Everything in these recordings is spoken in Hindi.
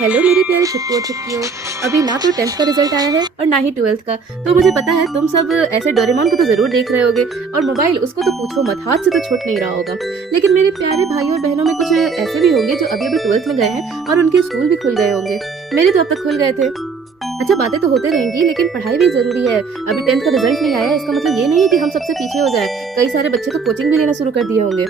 हेलो मेरी प्यारी छुटकू और छुटकियों। अभी ना तो 10th का रिजल्ट आया है और ना ही 12th का। तो मुझे पता है तुम सब ऐसे डोरेमोन को तो जरूर देख रहे होगे, और मोबाइल उसको तो पूछो मत, हाथ से तो छूट नहीं रहा होगा। लेकिन मेरे प्यारे भाई और बहनों में कुछ ऐसे भी होंगे जो अभी अभी 12th में गए हैं और उनके स्कूल भी खुल गए होंगे। मेरे तो अब तक खुल गए थे। अच्छा, बातें तो होते रहेंगी लेकिन पढ़ाई भी जरूरी है। अभी 10th का रिजल्ट नहीं आया, इसका मतलब ये नहीं है कि हम सबसे पीछे हो जाए। कई सारे बच्चे तो कोचिंग भी लेना शुरू कर दिए होंगे।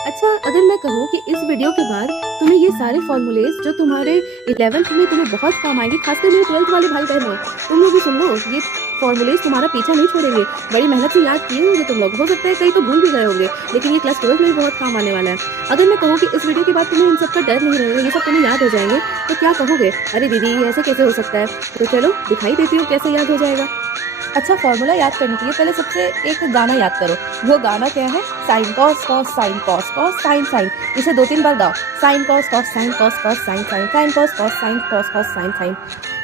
अच्छा, अगर मैं कहूँ कि इस वीडियो के बाद तुम्हें ये सारे फॉर्मूलेज जो तुम्हारे 11th में तुम्हें बहुत काम आएंगे, खासकर मेरे 12th वाले भाई बहनों, तुम लोग भी सुन लो। ये फॉर्मूलेज तुम्हारा पीछा नहीं छोड़ेंगे। बड़ी मेहनत से याद किए होंगे तुम लोग, हो सकता है कहीं तो भूल भी गए होंगे, लेकिन ये क्लास 12th में भी बहुत काम आने वाला है। अगर मैं कहूँ कि इस वीडियो के बाद तुम्हें इन सब का डर नहीं रहेगा, ये सब तुम्हें याद हो जाएंगे, तो क्या कहोगे? अरे दीदी, ऐसे कैसे हो सकता है? तो चलो दिखाई देती हूँ कैसे याद हो जाएगा। अच्छा, फॉर्मूला याद करने के लिए पहले सबसे एक गाना याद करो। वो गाना क्या है? Sine cos cos sine cos cos sine sine. इसे 2-3 बार गाओ। Sine cos cos sine cos cos sine sine, sine cos cos sine cos cos sine sine.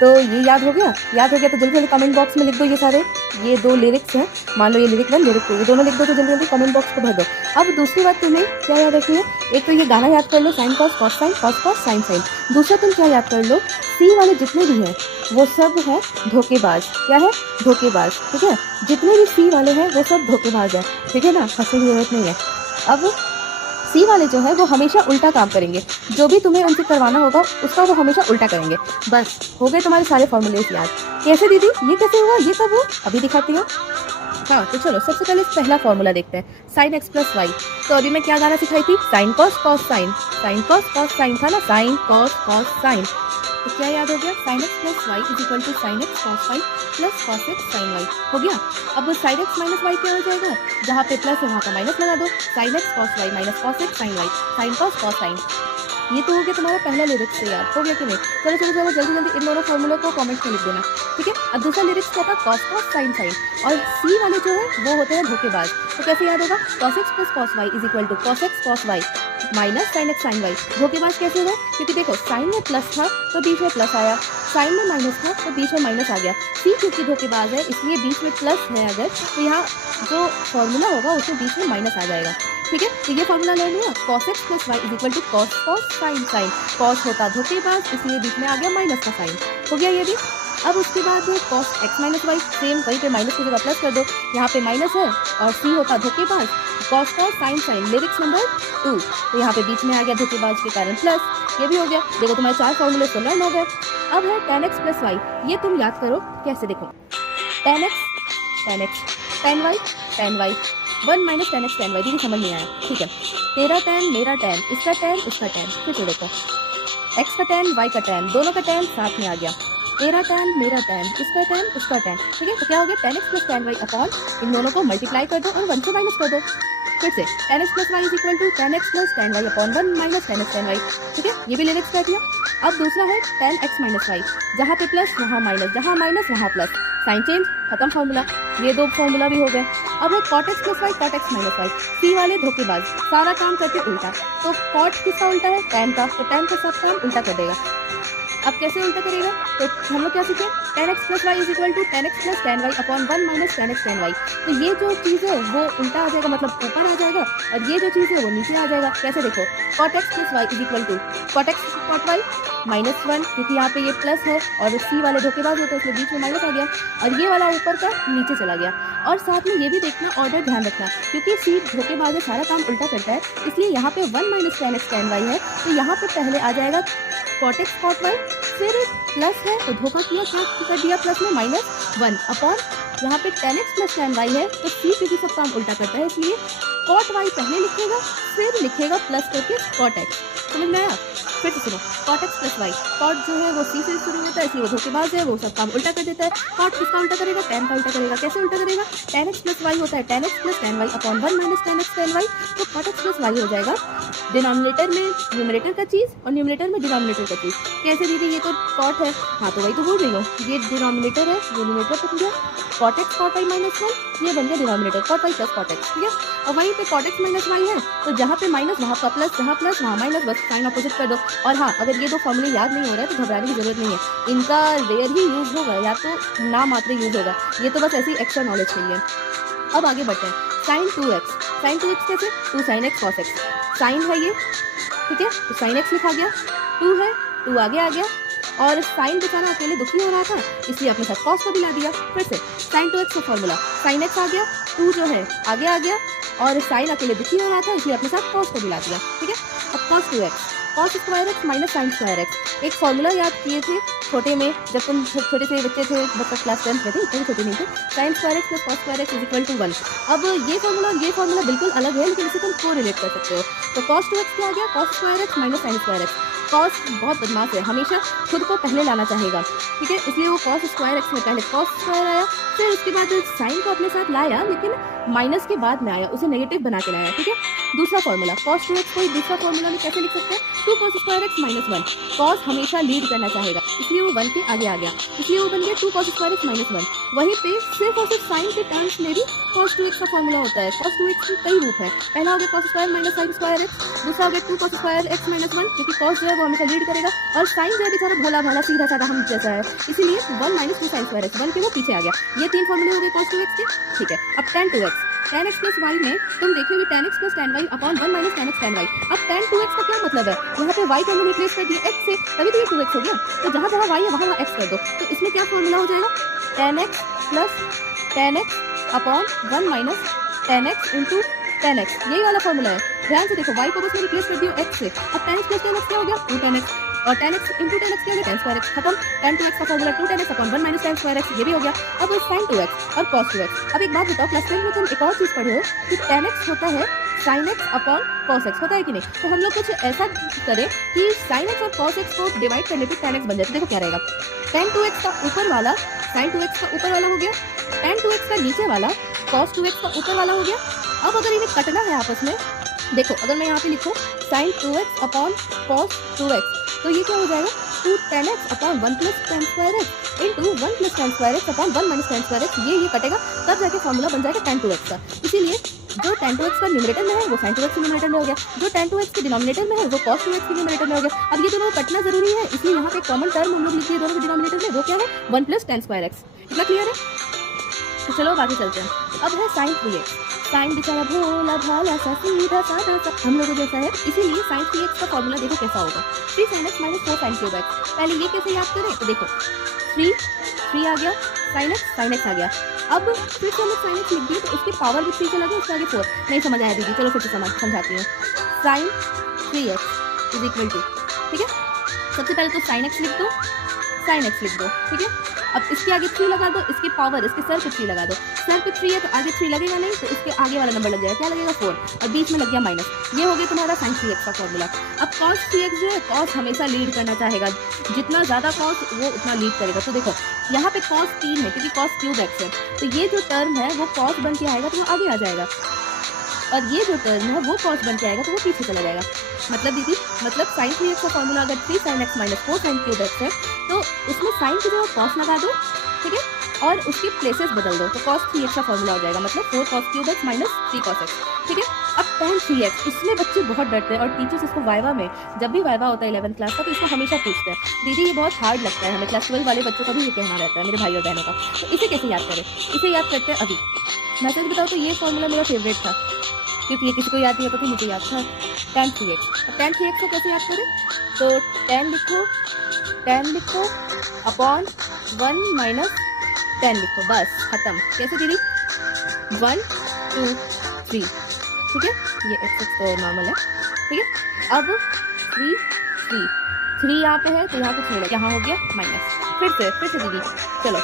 तो ये याद हो गया? याद हो गया तो जल्दी जल्दी कमेंट बॉक्स में लिख दो ये सारे। ये 2 लिरिक्स हैं, मान लो ये लिरिक 1 लिरिक 2, ये दोनों लिख दो तो जल्दी जल्दी कमेंट बॉक्स को भर दो। अब दूसरी बात तुम्हें क्या याद रखनी है? एक तो ये गाना याद कर लो, sine cos cos sine sine. दूसरा तुम क्या याद कर लो? सी वाले जितने भी हैं वो सब है धोखेबाज। क्या है? धोखेबाज। ठीक है, जितने भी सी वाले हैं वो सब धोखेबाज है। ठीक है ना, हंसने की जरूरत नहीं है। अब सी वाले जो है वो हमेशा उल्टा काम करेंगे। जो भी तुम्हें उनसे करवाना होगा उसका वो हमेशा उल्टा करेंगे। बस हो गए तुम्हारे सारे फॉर्मूलेज याद। कैसे दीदी, ये कैसे हुआ, ये कब हुआ? अभी दिखाती हूँ। हाँ, तो चलो सबसे पहले पहला फॉर्मूला देखते हैं, साइन एक्स प्लस वाई। तो अभी मैं क्या गाना सिखाई थी? Sign cos cos sine. Sine cos cos sign था ना, साइन कॉस कॉस साइन। तो क्या याद हो गया? Sine x plus Y is equal to sine X cos Y plus cos X sine Y. हो गया। अब साइन एक्स माइनस वाई क्या हो जाएगा? जहाँ पे प्लस है वहाँ का माइनस लगा दो। Sine X cos Y minus cos X sine Y, sine cos cos sine. ये तो हो गया तुम्हारा पहला लिरिक्स से याद हो गया कि नहीं? चलो चलो चलो जल्दी जल्दी इन दोनों फॉर्मूले को कमेंट में लिख देना। ठीक है। अब दूसरा लिरिक्स क्या था? Cos cos sine sine. और सी वाले जो है वो होते हैं धोखेबाज। तो कैसे याद होगा? Cos X plus cos Y is equal to cos X cos Y minus sine X sine Y. धोखेबाज कैसे हुआ? क्योंकि देखो साइन में प्लस था तो बीच में प्लस आया, साइन में माइनस था तो बीच में माइनस आ गया। सी क्योंकि धोखेबाज है इसलिए बीच में प्लस है अगर, तो यहाँ जो फॉर्मूला होगा उसमें बीच में माइनस आ जाएगा। ठीक है, तो ये फॉर्मूला ले लिया, cos x plus Y is equal to cos cos sine sine. Cos होता धोखेबाज इसलिए बीच में आ गया माइनस का साइन। हो गया ये भी। अब उसके बाद cos x minus Y, same वहीं पे माइनस की जगह प्लस कर दो। यहाँ पे माइनस है और सी होता धोखेबाज, cos cos sine sine. Lyrics number 2, तो यहाँ पे बीच में आ गया धोखेबाज के कारण प्लस। ये भी हो गया। देखो तुम्हारे 4 फॉर्मूले तो लर्न हो गए। अब है tan x प्लस वाई। ये तुम याद करो कैसे, देखो tan x tan y 1 minus tan x tan y। दीदी समझ नहीं आया? ठीक है, तेरा tan मेरा tan, इसका tan उसका tan। फिर से देखो, x का tan y का tan, दोनों का tan साथ में आ गया। तेरा tan मेरा tan, इसका tan उसका tan। ठीक है, तो क्या हो गया? tan x plus tan y upon इन दोनों को मल्टीप्लाई कर दो और 1 से माइनस कर दो। फिर से tan x plus Y is equal to tan x plus tan y upon 1 minus tan x tan y। ठीक है, ये भी लिरिक्स कर दिया। अब दूसरा है tan x माइनस वाई, जहाँ पे प्लस वहाँ माइनस, जहाँ माइनस वहाँ प्लस, साइन चेंज, खत्म फॉर्मूला। ये 2 फॉर्मूला भी हो गए। अब है cot x plus Y, cot x minus y. C वाले धोखेबाज सारा काम करते उल्टा। तो cot किसका उल्टा है? tan का, तो tan के साथ काम उल्टा कर देगा। अब कैसे उल्टा करेगा? तो हम लोग क्या सीखे? tan x plus Y is equal to tan x plus tan y upon 1 minus tan x tan y। तो ये जो चीज़ है वो उल्टा आ जाएगा, मतलब ऊपर आ जाएगा, और ये जो चीज़ है वो नीचे आ जाएगा। कैसे देखो, cot x plus Y is equal to cot x cot y minus 1, क्योंकि यहाँ पे ये प्लस है और सी वाले धोखेबाज होते हैं इसलिए बीच में माइनस आ गया, और ये वाला ऊपर का नीचे चला गया। और साथ में ये भी देखना, ऑर्डर ध्यान रखना, क्योंकि सी धोखेबाज है, सारा काम उल्टा करता है, इसलिए यहाँ पे 1 minus tan x tan y है, तो यहाँ पे पहले आ जाएगा cot x cot y, फिर प्लस है तो धोखा किया, क्या कर दिया प्लस में -1 अपॉन यहाँ पे tan x plus tan y है, तो सी पे भी सब काम उल्टा करता है, इसलिए cot y पहले लिखेगा फिर लिखेगा प्लस करके cot x। समझ में आया? फिर से सुनो, cot x plus Y. cot जो है वो सी से शुरू होता है इसलिए वो धोखेबाज है, वो सब काम उल्टा कर देता है। cot किसका उल्टा करेगा? tan का उल्टा करेगा। कैसे उल्टा करेगा? tan x प्लस वाई होता है tan x plus tan y upon 1 minus tan x tan y, तो cot x प्लस वाई हो जाएगा डिनोमिनेटर में न्यूमरेटर का चीज़ और न्यूमरेटर में डिनोमिनेटर का चीज़। कैसे दीदी, ये तो cot है। हाँ, तो वही तो बोल रही हूँ, ये डिनोमिनेटर है, ये न्यूमरेटर बन गया cot x cot y minus 1, ये बन गया denominator cot y plus cot x। ठीक है, और वहीं पे cot x माइनस वाई है, तो जहाँ पे माइनस वहाँ का प्लस, जहाँ प्लस वहाँ माइनस, बस साइन अपोजिट कर दो। और हाँ, अगर ये 2 फॉर्मूले याद नहीं हो रहा है तो घबराने की जरूरत नहीं है, इनका रेयर ही यूज होगा या तो नाम मात्र यूज होगा, ये तो बस ऐसी एक्स्ट्रा नॉलेज के लिए। अब आगे बढ़ते हैं, साइन 2x। साइन 2x कैसे? 2 sine x cos x। Sine है ये, ठीक है, तो साइन x लिखा गया, 2 है 2 आगे आ गया और साइन बेचारा अकेले दुखी हो रहा था, इसलिए अपने साथ कॉस को भी ला दिया। फिर से साइन 2x का फॉर्मूला, साइन x आ गया, 2 जो है आगे आ गया और साइन अकेले दुखी हो रहा था, इसलिए अपने साथ कॉस को भी ला दिया। ठीक है, अब cos 2x, cos square x minus sign square x. एक फॉर्मूला याद किए थे छोटे में, जब तुम छोटे से बच्चे थे, मतलब क्लास 10 में थे, इतने छोटे नहीं थे। Sine square X plus cos square X is equal to 1। अब ये फॉर्मूला बिल्कुल अलग है, लेकिन इसे तुम को रिलेट कर सकते हो। तो cos 2x क्या आ गया, cos square x minus sign square x. Cos बहुत बदमाश है, हमेशा खुद को पहले लाना चाहेगा। ठीक है, इसलिए वो cos स्क्वायर एक्स में पहले cos स्क्वायर आया, फिर उसके बाद साइन को अपने साथ लाया, लेकिन माइनस के बाद में आया, उसे नेगेटिव बना के लाया। ठीक है, दूसरा फॉर्मूला cos 2x को दूसरा फॉर्मूला में कैसे लिख सकते हैं, 2 cos square x minus 1। Cos हमेशा लीड करना चाहेगा, इसलिए वो 1 के आगे आ गया, इसलिए वो बन गया 2 cos स्क्वायर एक्स माइनस 1। वहीं पे सिर्फ और सिर्फ साइन के टर्म्स में भी cos 2x का फॉर्मूला होता है। cos 2x के कई रूप है, पहला हो गया cos square minus sign square x, दूसरा हो गया 2 cos स्क्वायर एक्स माइनस 1, क्योंकि cos जो है वो हमेशा लीड करेगा और साइन जो है बेचारा भोला भाला सीधा साधा हम जैसा है, इसीलिए 1 माइनस 2 साइन स्क्वायर एक्स, 1 के वो पीछे आ गया। ये 3 फॉर्मूले हो गए cos 2x के। ठीक है, अब tan 2x, tan x plus y में तुम देखोगे tan x plus tan y upon 1 minus tan x tan y। अब tan 2x का क्या मतलब है, यहाँ पे y को हमने रिप्लेस कर दिया x से, तभी तो ये 2x हो गया। तो जहाँ जहाँ y है वहाँ x कर दो, तो इसमें क्या फॉर्मूला हो जाएगा, tan x plus tan x upon 1 minus tan x into tan x, यही वाला फॉर्मूला है। ध्यान से देखो, y को बस में रिप्लेस कर दिया x से, अब tan x plus tan x क्या हो गया, 2 tan x, और tan x into tan x क्या हो गया, tan स्क्वायर x। खत्म, tan 2x का formula 2 tan x upon 1 minus tan square x, ये भी हो गया। अब sin 2x और cos 2x। अब एक बात बताओ, क्लास 10 में तुम एक और चीज पढ़े हो कि tan x होता है sin x upon cos x, होता है कि नहीं। तो हम लोग कुछ ऐसा करें कि sin x और cos x को डिवाइड करने पे tan x बन जाए, तो देखो क्या रहेगा, tan 2x का ऊपर वाला sin 2x का ऊपर वाला हो गया, tan 2x का नीचे वाला cos 2x का ऊपर वाला हो गया। अब अगर इन्हें कटना है आपस में, देखो अगर मैं यहाँ पे लिखूँ sin 2x upon cos 2x, तो ये क्या हो जाएगा, 2 tan x upon 1 plus tan square x into 1 plus tan square x upon 1 minus tan square x। ये कटेगा, तब जाके फॉर्मूला बन जाएगा tan 2x का। इसीलिए जो tan 2x का न्यूमरेटर में है वो sin 2x के न्यूमरेटर में हो गया, जो tan 2x के डिनोमिनेटर में है वो cos 2x के न्यूमरेटर में हो गया। अब ये दोनों कटना जरूरी है, इसलिए यहाँ पे कॉमन टर्म हम लोग लिखिए दोनों के डिनोमिनेटर में, वो क्या है, 1 प्लस tan स्क्वायर x। इतना क्लियर है। तो चलो अब आगे चलते हैं। अब है sin 3x, साइन बेचारा भोला भाला सा सीधा साधा सा हम लोगों जैसा है, इसीलिए sin 3x का फॉर्मूला देखो कैसा होगा, 3 sin x minus 4 sin cube x। पहले ये कैसे याद करें, तो देखो 3 आ गया, sin x आ गया। अब फिर से हमने sin x लिख दिया, तो उसके पावर भी 3 चला गया, उसके आगे 4। नहीं समझ आया दीदी, चलो फिर से समझाती हूँ। sin 3x is equal to, ठीक है, सबसे पहले तो sin x लिख दो, sin x लिख दो, ठीक है। अब इसके आगे 3 लगा दो, इसके पावर इसके सर पे 3 लगा दो, सर पे 3 है तो आगे 3 लगेगा नहीं, तो इसके आगे वाला नंबर लग जाएगा, क्या लगेगा 4, और बीच में लग गया माइनस। ये हो गया तुम्हारा sin 3x का फॉर्मूला। अब cos 3x जो है, cos हमेशा लीड करना चाहेगा, जितना ज्यादा cos वो उतना लीड करेगा। तो देखो यहाँ पे cos 3 है क्योंकि cos क्यूब x है, तो ये जो टर्म है वो cos बन के आएगा तो वो आगे आ जाएगा, और ये जो टर्म है वो cos बन के आएगा तो वो पीछे चला जाएगा। मतलब दीदी, मतलब sin 3x का फॉर्मूला अगर 3 sin x minus 4 sin cube x है, तो उसमें sin की जगह cos लगा दो, ठीक है, और उसके प्लेसेस बदल दो, तो cos 3x का फॉर्मूला हो जाएगा, मतलब 4 cos cube x minus 3 cos x, ठीक है। अब tan 3x, इसमें बच्चे बहुत डरते हैं और टीचर्स इसको वाइवा में, जब भी वाइवा होता है 11th क्लास का, तो इसको हमेशा पूछते हैं, दीदी ये बहुत हार्ड लगता है हमें, क्लास 12 वाले बच्चों का भी ये कहना रहता है, मेरे भाई और बहनों का। तो इसे कैसे याद करें, इसे याद करते हैं अभी। मैं सच बताऊँ तो ये फॉर्मूला मेरा फेवरेट था, क्योंकि ये किसी को याद नहीं होता, तो मुझे याद था tan 3x। अब tan 3x को कैसे याद करें, तो tan लिखो अपॉन 1 माइनस tan लिखो, बस खत्म। कैसे दीदी, 1 2 3, ठीक है, ये x तो नॉर्मल है, ठीक है। अब 3 यहाँ पे है तो यहाँ कुछ नहीं लगा, यहाँ हो गया माइनस। फिर से दीदी, चलो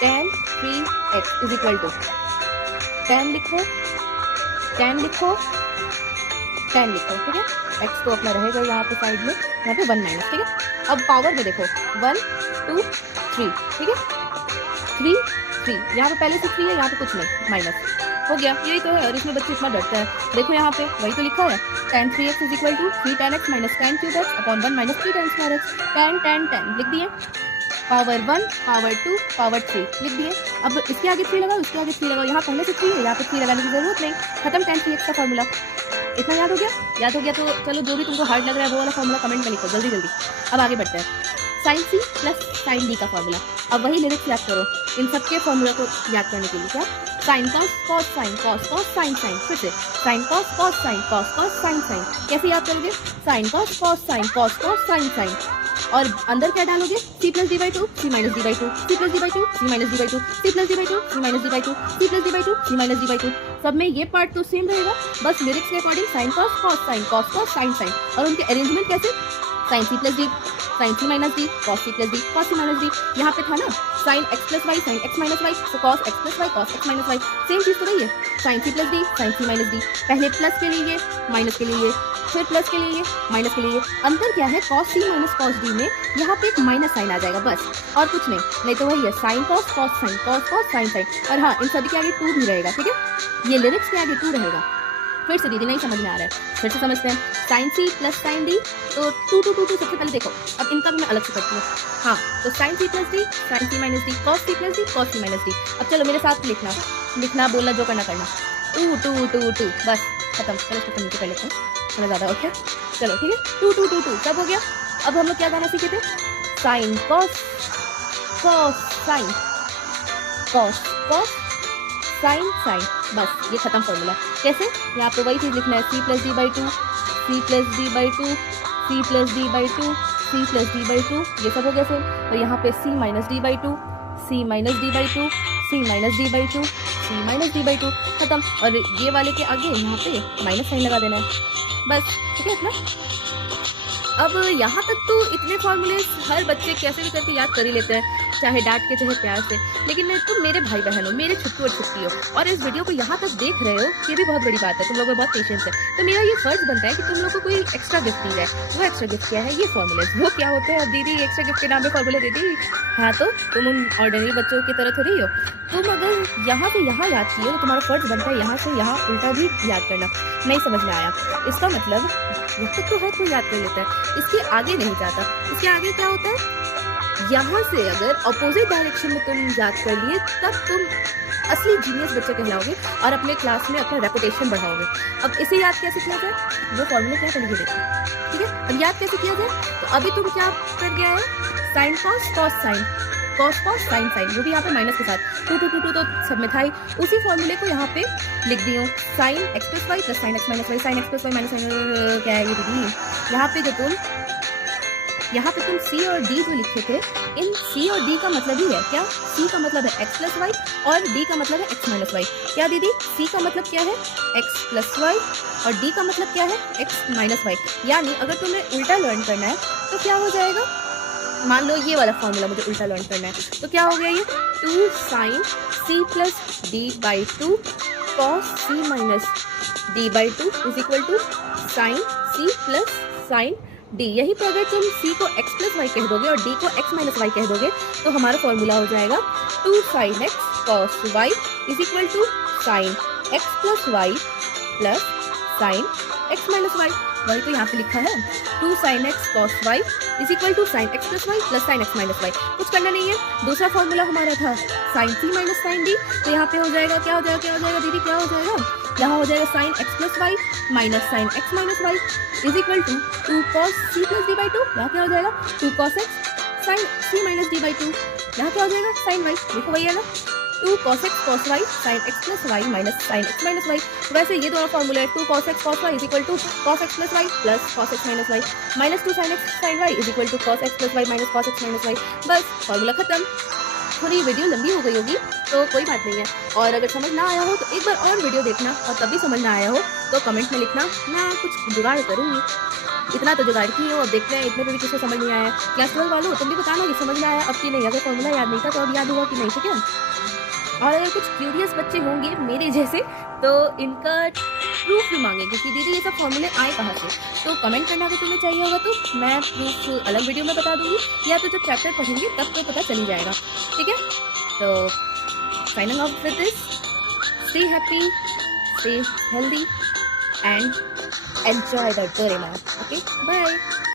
tan 3x is equal to, tan लिखो, ठीक है, x तो अपना रहेगा यहाँ पे साइड में, यहाँ पे 1 माइनस, ठीक है। अब पावर में देखो 1 2 3, ठीक है, 3 यहाँ पे पहले से 3 है, यहाँ पे कुछ नहीं, माइनस हो गया। यही तो है, और इसमें बच्चे इतना डरता है। देखो यहाँ पे वही तो लिखा है, tan 3x is equal to 3 tan x minus tan cube x upon 1 minus 3 tan square x, tan लिख दिए, पावर 1 पावर 2 पावर 3 लिख दिए। अब इसके आगे 3 लगाओ, इसके आगे 3 लगाओ, यहाँ पहले से 3 है, यहाँ पे 3 लगाने की जरूरत नहीं, खत्म tan 3x का फॉर्मूला। इतना याद हो गया, तो चलो जो भी तुमको हार्ड लग रहा है वो वाला फॉर्मूला कमेंट में लिखो जल्दी। अब आगे बढ़ते हैं, sin c plus sin d का फॉर्मूला। अब वही लिरिक्स याद करो इन सबके फॉर्मूला को याद करने के लिए, क्या, sin cos sin cos sin फिर से sin cos sin cos sin। कैसे याद करोगे, sin cos sin cos sin। और अंदर क्या डालोगे, c plus D by to, c minus D by to, c plus D by to, c minus D by to, c plus D by to, c minus D by to, c plus D by to, c minus D by to. सब में ये पार्ट तो सेम रहेगा, बस लिरिक्स के according sine cos, cos sine, cos cos sine sine, और उनके अरेंजमेंट कैसे, sine C plus D, sine C minus D, cos C plus D, cos C minus D. यहाँ पे था ना sine x plus Y, sine x minus Y, तो cos X plus Y, cos X minus Y, same चीज़ तो वही है, sine C plus D, sine C minus D. पहले प्लस के लिए, माइनस के लिए, फिर प्लस के लिए, माइनस के लिए। अंतर क्या है, cos C minus cos D में यहाँ पे एक माइनस साइन आ जाएगा बस, और कुछ नहीं तो वही है sine cos, cos sine, cos cos sine sine. और हाँ, इन सभी के आगे 2 भी रहेगा, ठीक है, ये लिरिक्स के आगे 2 रहेगा। फिर से दीदी नहीं समझ में आ रहा है, फिर से समझते हैं। Sine C plus sine D, तो 2 2 2 2 सबसे पहले देखो, अब इनका भी मैं अलग से करती हूँ। हाँ, तो sine C plus D, sine C minus D, cos C plus D, cos C minus D. अब चलो मेरे साथ लिखना बोलना, जो करना करना, 2 2 2 2 बस खत्म। चलो इसको नीचे कर लेते हैं, थोड़ा ज़्यादा ओके, चलो ठीक है, 2 2 2 2 सब हो गया। अब हम लोग क्या गाना सीखे थे, sine cos, cos sine, cos cos sine sine, बस ये खत्म फॉर्मूला। कैसे, यहाँ पे वही चीज़ लिखना है, C plus D by two, C plus D by two, C plus D by two, C plus D by two, ये सब हो गया फिर। और यहाँ पे C minus D by two, C minus D by two, C minus D by two, C minus D by two, खत्म। और ये वाले के आगे यहाँ पे माइनस साइन लगा देना है, बस ठीक है इतना। अब यहाँ तक तो इतने फॉर्मूले हर बच्चे कैसे भी करके याद कर ही लेते हैं, चाहे डांट के चाहे प्यार से। लेकिन तुम मेरे भाई बहन हो, मेरे छुट्टू और छुट्टी हो, और इस वीडियो को यहाँ तक देख रहे हो, ये भी बहुत बड़ी बात है, तुम लोगों में बहुत पेशेंस है। तो मेरा ये फर्ज बनता है कि तुम लोग को कोई एक्स्ट्रा गिफ्ट दी जाए। वो एक्स्ट्रा गिफ्ट क्या है, ये फॉर्मूले। वो क्या होते हैं, अब दीदी एक्स्ट्रा गिफ्ट के नाम पे फॉर्मूले दे दी। हाँ, तो तुम उन ऑर्डिनरी बच्चों की तरह थोड़ी हो। तुम अगर यहाँ से यहाँ याद किए तो तुम्हारा फर्ज बनता है यहाँ से यहाँ उल्टा भी याद करना। नहीं समझ में आया, इसका मतलब यहाँ तक तो है कोई याद कर लेता है, इसके आगे नहीं जाता। इसके आगे क्या होता है, यहाँ से अगर अपोजिट डायरेक्शन में तुम याद कर लिए तब तुम असली जीनियस बच्चे कहलाओगे और अपने क्लास में अपना रेपुटेशन बढ़ाओगे। अब इसे याद कैसे किया जाए, वो फॉर्मूले क्या करेंगे देखो, ठीक है। अब याद कैसे किया जाए, तो अभी तुम क्या कर गया है, sine cos, cos sine, cos cos sine sine, वो भी यहाँ पे माइनस के साथ 2 2 2 2 तो सब में था ही। उसी फॉर्मूले को यहाँ पे लिख दी हूँ, sine x plus y plus sine x minus y, sine x plus y minus sine, क्या है ये दीदी। यहाँ पे तुम C और D जो लिखे थे, इन C और D का मतलब ही है क्या, C का मतलब है x प्लस वाई और D का मतलब है x माइनस वाई। क्या दीदी, C का मतलब क्या है x प्लस वाई और D का मतलब क्या है x माइनस वाई। यानी अगर तुम्हें उल्टा लर्न करना है तो क्या हो जाएगा, मान लो ये वाला फॉर्मूला मुझे उल्टा लर्न करना है, तो क्या हो गया ये, 2 sine C plus D by 2 cos C minus D by 2 is equal to sine C plus sine D। यहीं पर अगर तुम C को x प्लस वाई कह दोगे और D को x माइनस वाई कह दोगे तो हमारा फॉर्मूला हो जाएगा 2 sine x cos Y is equal to sine x plus y plus sine x minus y. वही तो यहाँ पे लिखा है, 2 sine x cos Y is equal to sine x plus y plus sine x minus y. कुछ करना नहीं है। दूसरा फॉर्मूला हमारा था sine C minus sine D, तो यहाँ पे हो जाएगा, क्या हो जाएगा दीदी, क्या हो जाएगा, यहाँ हो जाएगा sine x plus y minus sine x minus y is equal to 2 cos C plus D by 2। यहाँ क्या हो जाएगा, 2 cos x sine C minus D by 2। यहाँ क्या हो जाएगा, साइन y, देखो वही है ना, 2 cos x cos y sin x plus y minus sin x minus y। वैसे ये दोनों फॉर्मूले 2 cos x cos y is equal to cos x plus y plus cos x minus y minus 2 sin x sin y is equal to cos x plus y minus cos x minus y। बस फॉर्मूला खत्म। थोड़ी वीडियो लंबी हो गई होगी तो कोई बात नहीं है, और अगर समझ ना आया हो तो एक बार और वीडियो देखना, और तभी समझ ना आया हो तो कमेंट में लिखना, मैं कुछ जुगाड़ करूँगी। इतना तो जुगाड़ की हो, अब देखते हैं इतने में भी किसको समझ नहीं आया। क्लास 12 वालों तुम भी बताना कि समझ में आया अब कि नहीं, अगर फॉर्मूला याद नहीं था तो अब याद हुआ कि नहीं, ठीक है। और अगर कुछ क्यूरियस बच्चे होंगे मेरे जैसे तो इनका प्रूफ भी मांगेंगे कि दीदी ये सब फॉर्मूले आए कहाँ से, तो कमेंट करना अगर तुम्हें चाहिए होगा तो मैं प्रूफ अलग वीडियो में बता दूंगी, या तो जब चैप्टर पढ़ेंगे तब तो पता चल ही जाएगा, ठीक है। तो signing off with this, stay happy, stay healthy and enjoy the Doraemon, okay, bye.